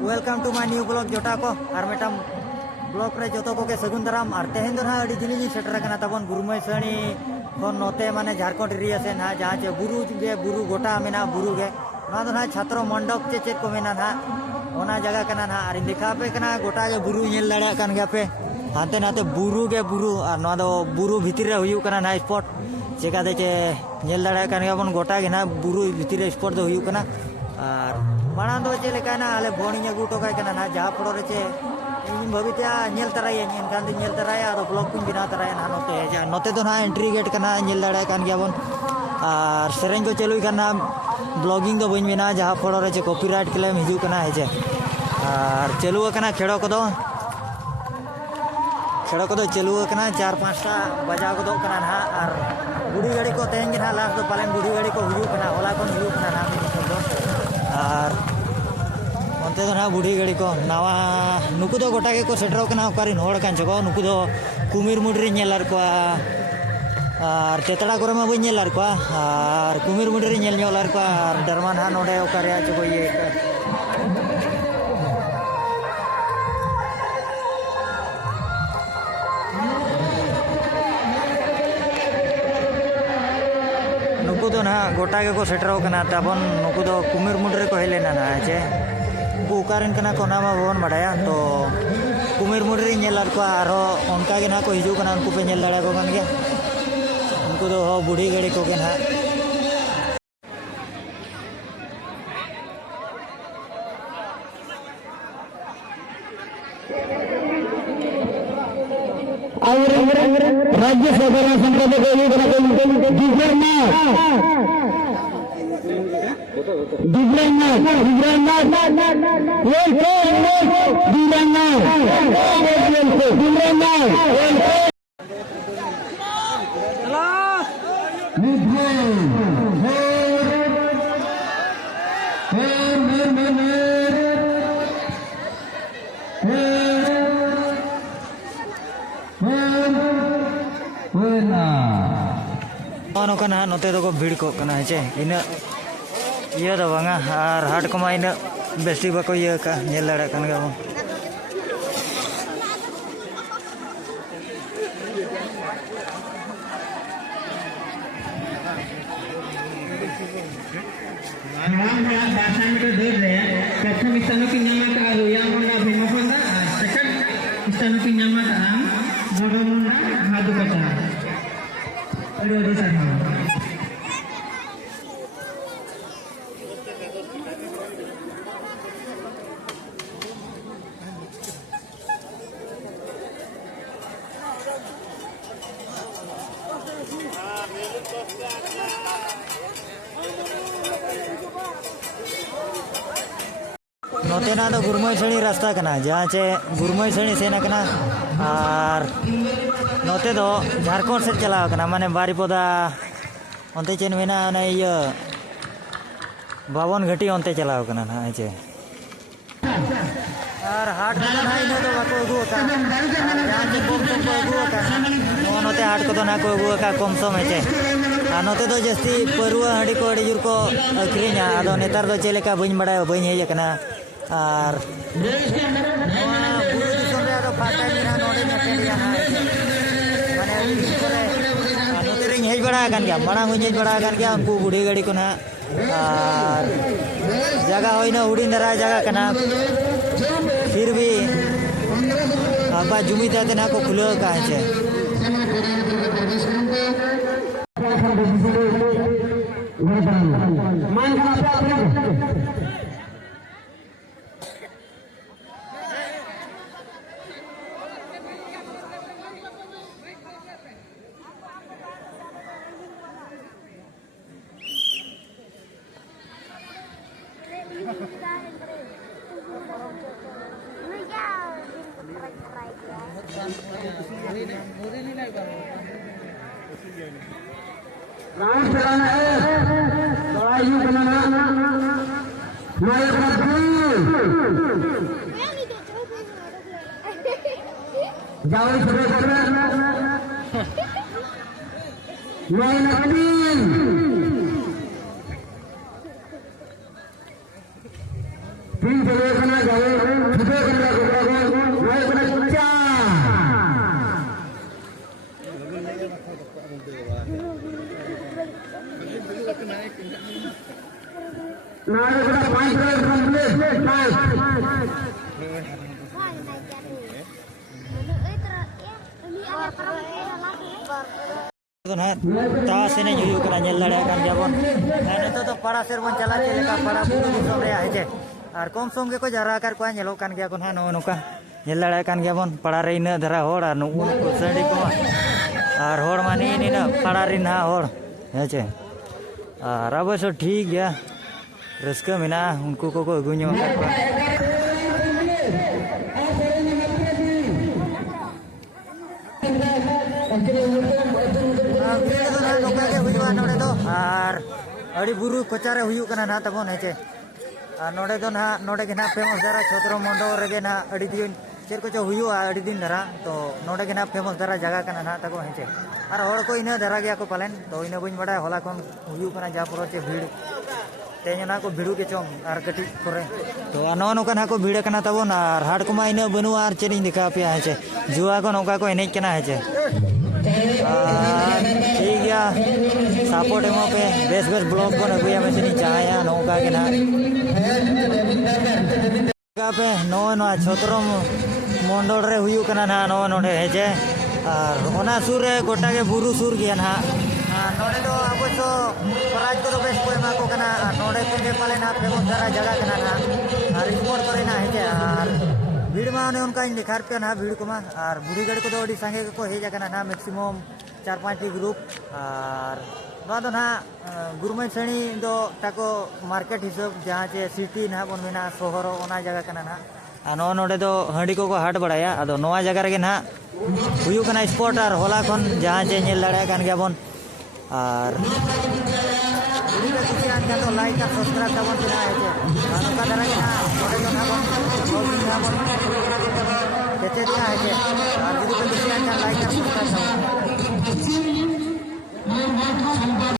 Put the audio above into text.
Welcome to my new blog जोटा को और मेटम ब्लॉग रे जो को सगुन दाराम और तेहन दो ना अड़ी जिनी सेटर कना तबन गुरुमय सणी खन नोते माने झारखंड एरिया से ना जहाँ चे बुरु गोटा मेना बुरु गे ना दो ना छात्र मंडप चे चेक को मेना ना ओना जगह कना ना और दिखा पे कना गोटा गे बुरु नेल दाड़ा कान गया पे हाते नाते बुरु गे बुरु और ना दो बुरु भितर रे हुयु कना ना स्पॉट चेका दे चे नेल दाड़ा कान गया बन गोटा गे ना बुरु भितर स्पॉट दो हुयु कना और माना दो चे लेकाना आले बोणी अगू टोकाय कना ना जहाँ पड़ो रे चे इन भवित्या नेल तराया एनखान दो नेल तराया और ब्लॉग कुन बिना तराया ना नोते जा नोते तो ना एंट्री गेट कना नेल दाड़ा कान गया बन और सेरेंज को चलुई कना ब्लॉगिंग दो बइन बिना जहाँ पड़ो रे चे कॉपीराइट क्लेम हिजू कना है जे और चलू कना खेड़ो को चलू कना 4-5टा बजाव को कना ना और बुढ़ी गाड़ी को तेहन ना लास्ट दो पालन बुढ़ी गाड़ी को हुयू कना होला को हुयू कना ना और अंते तो ना बुढ़ी गाड़ी को नावा नुकु दो गोटा के को सेटरो कना ओकारिन होड़ कान चको नुकु दो कुमिर मुडरी नेलार को और तेतड़ा करे मा बइन नेलार को और कुमिर मुडरी नेल नेलार को और डरमान हा नोडे ओकारे चको ये नुकु दो ना गोटा के को सेटरो कना तबन नुकु दो कुमिर मुडरे को हेलेना ना चे उकारिन कना को नामा भवन बड़ाया तो कुमिर मुडरी नेलार को आरो उनका के ना को हिजू कना उनको पे नेल दाड़ा को कन गया उनको दो बुढ़ी गाड़ी को के ना राज्य सरकार संप्रदाय नोकना नोते दो को भीड़ को कना है चे इन ये दो बांगा और हाट को मा इन बेस्टी बको ये का नेल दाड़ा कान गया बन प्रथम स्थान की न्यामक रुयामंगा भीमफंदा सेकंड स्थान की न्यामक आम बड़मुंडा हादुकटा अरे सर नोते ना तो गुरमय सणी रास्ता कना जहाँ चे गुरमय सणी सेना कना और नोते दो झारखंड से चलाव कना माने बारीपोदा अंते चेन मेना ना ये बावन घटी अंते चलाव कना ना चे और हाट कना ना इनो तो बाको अगु का जहाँ चे कम को अगु का नोते हाट को तो ना को अगु का कम सम है चे और नोते तो जस्ती परुआ हंडी को अड़ी जुर को अखरीना आदो नेतार दो चेले का बइन बड़ा बइन है कना और बुरु दिसोम रे आदो फाटा मिना नोडे नेटेलिया ना माने नोते रे हेज बड़ा कान गया माना हुई हेज बड़ा कान गया उनको बुढ़ी गाड़ी को ना और जगह होइना उड़ीन दरा जगह कना फिर भी आपा जुमी ताते ना को खुलो का है राउंड चलाना है बड़ा यू बनाना नायक जाओ सुबह करना नायक तीन चले करना जाओ Nada sudah 5 round complete. Nice. तास एने हुई लड़ा जाबन नित तो पड़ा सेर बन चला चलेका पड़ा बुरु दिसम रे हेजे और कम सम को जरा कर को नेलो कान गया को ना नो नोका लड़ा कान गया बन पड़ा रे इन धरा होड़ और नुकु सड़ी को और होड़ माने इन पड़ा रे ना होड़ हेजे और अब सो ठीक गया रस्का मेना उनको को अगुño अड़ी बुरु कोचारे हुई ना तबन हेचे नोड़े दो ना नोड़े के ना फेमस धारा छोटरो मंडो रेगे ना अड़ी दिन चेर को जो हुई अड़ी दिन धारा तो नोड़े के ना फेमस धारा जगह का ना तको हेचे और हड़ को इना धारा गया को पालन तो इना बइन बड़ा होला कोन हुई कना जा पर चे भीड़ तेज ना को भीड़ू के चोंग और कटी करे तो नो नोका ना को भीड़ कना तबन और हाट को मा इना बनु और चेरिन दिखा पे हेचे जुआ को नोका को एनेज कना हेचे ठीक गया सपोर्ट एमो पे बेस बेस ब्लॉग बन अगुया में चाहे नौका के ना पे नो छतरो मंडल रे हुई कना ना नो नोडे हेजे और ओना सुर रे गोटा के बुरु सुर गया ना नोडे दो अवश्य प्राइज को बेस को एमा को कना नोडे पे पाले ना फेमस धारा जगह कना ना और रिपोर्ट करे ना हेजे और भीड़ में उनका लिखार पे ना भीड़ को मा और बुढ़ी गढ़ को तो अड़ी संगे को हेज ना ना मैक्सिमम 4-5 ग्रुप और ना गुरुमय श्रेणी दो ताको मार्केट हिसाब जहाँ चे सिटी ना बन मेना शहर ओना जगह कना ना नो नोडे दो हंडी को हाट बड़ाया अदो नोआ जगह रे ना हुयु कना स्पॉट और होला खन जहाँ चे नेल लड़ा कान गया बन और तो लाइक और सब्सक्राइब तबन ना हेचे नोका दारा के ना नोडे दो ना बन ब्लॉगिंग ना बन केचे दिया हेचे और जुदी को लाइक और सब्सक्राइब